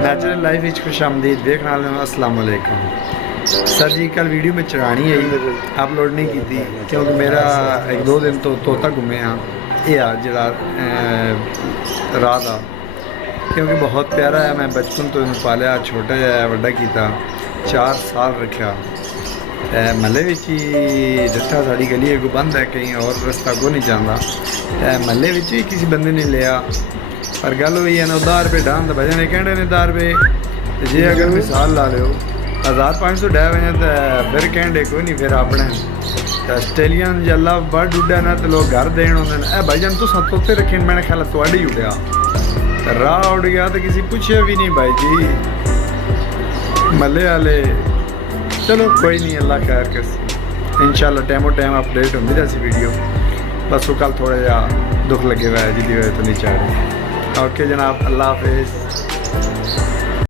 Natural life which खुश आमदीद देखने वाले अस्सलाम वालेकुम। सर जी कल वीडियो में चढ़ानी आई अपलोड नहीं की थी क्योंकि मेरा एक दो दिन तो तोता घूमे हाँ ये जरा रात आ क्योंकि बहुत प्यारा है। मैं बचपन तो इन्हें पालिया छोटा है वड्डा किया 4 साल रखा महल्ले ही जिथा साड़ी गली को बंद है कहीं और रास्ता को नहीं जाता महल्ले भी किसी बंदे ने लिया पर गल हुई है ना 10 रुपये डान तो बजने कहने ने 10 रुपये जे अगर मिसाल ला लो 1500 डै वजह तो फिर कहते कोई नहीं फिर अपने आस्ट्रेलियन जल्ला बर्ड उड्डा ना तो लोग घर देन होंगे भाईजान तुस तोते रखे मैंने ख्याल थोड़ी ही उड़िया राह उड़ गया तो किसी पूछे भी नहीं भाई जी मल्ले वाले। चलो कोई नहीं अल्लाह खैर कर इंशाल्लाह टाइमो टाइम अपडेट होंगी जैसी वीडियो बस वो कल थोड़ा जहा दुख लगे हुआ है जिसकी वजह तो नहीं चाह रही। ओके जनाब अल्लाह हाफिज़।